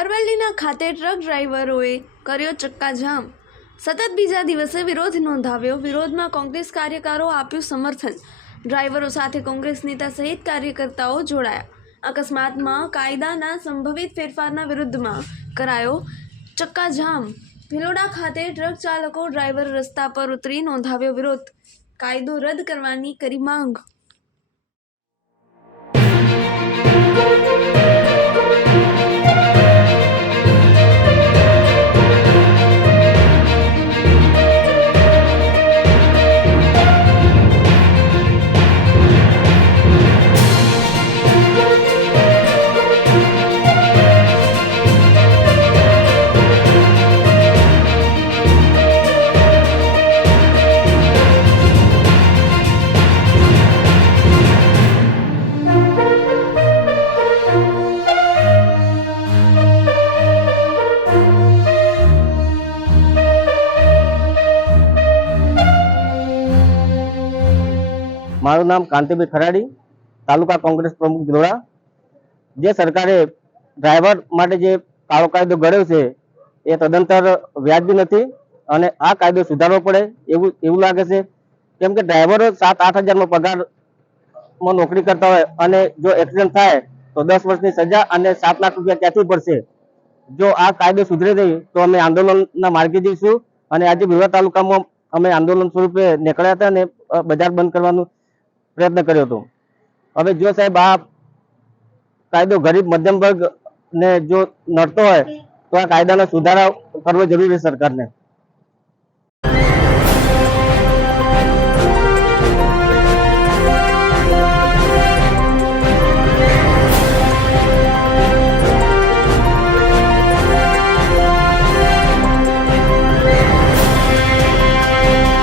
અરવલ્લીના ખાતે ટ્રક ડ્રાઈવરોએ કર્યો ચક્કાજામ. સતત બીજા દિવસે વિરોધ નોંધાવ્યો. વિરોધમાં કોંગ્રેસ કાર્યકરો આપ્યું સમર્થન. ડ્રાઈવરો સાથે કોંગ્રેસ નેતા સહિત કાર્યકર્તાઓ જોડાયા. અકસ્માતમાં કાયદાના સંભવિત ફેરફારના વિરુદ્ધમાં કરાયો ચક્કાજામ. ભિલોડા ખાતે ટ્રક ચાલકો ડ્રાઈવર રસ્તા પર ઉતરી નોંધાવ્યો વિરોધ. કાયદો રદ કરવાની કરી માંગ. મારું નામ કાંતિભાઈ ખરાડી, તાલુકા કોંગ્રેસ પ્રમુખ ધોળા. જે સરકારે ડ્રાઈવર માટે જે કાળો કાયદો ઘડ્યો છે, એ તદંતર વ્યાજબી નથી અને આ કાયદો સુધારવો પડે એવું એવું લાગે છે. કેમ કે ડ્રાઈવરો સાત, આઠ હજારનો પગારમાં નોકરી કરતા હોય અને જો એક્સિડન્ટ થાય, તો દસ વર્ષની સજા અને સાત લાખ રૂપિયા ક્યાંથી પડશે? જો આ કાયદો સુધરે નહીં તો અમે આંદોલનના માર્ગે જઈશું અને આજે ભિલોડા તાલુકામાં અમે આંદોલન સ્વરૂપે નીકળ્યા હતા અને બજાર બંધ કરવાનું પ્રયત્ન કર્યો હતો. હવે જો સાહેબ આ કાયદો ગરીબ, મધ્યમ વર્ગ ને જો નડતો હોય તો આ કાયદાનો સુધારા કરવો જરૂરી છે સરકારને.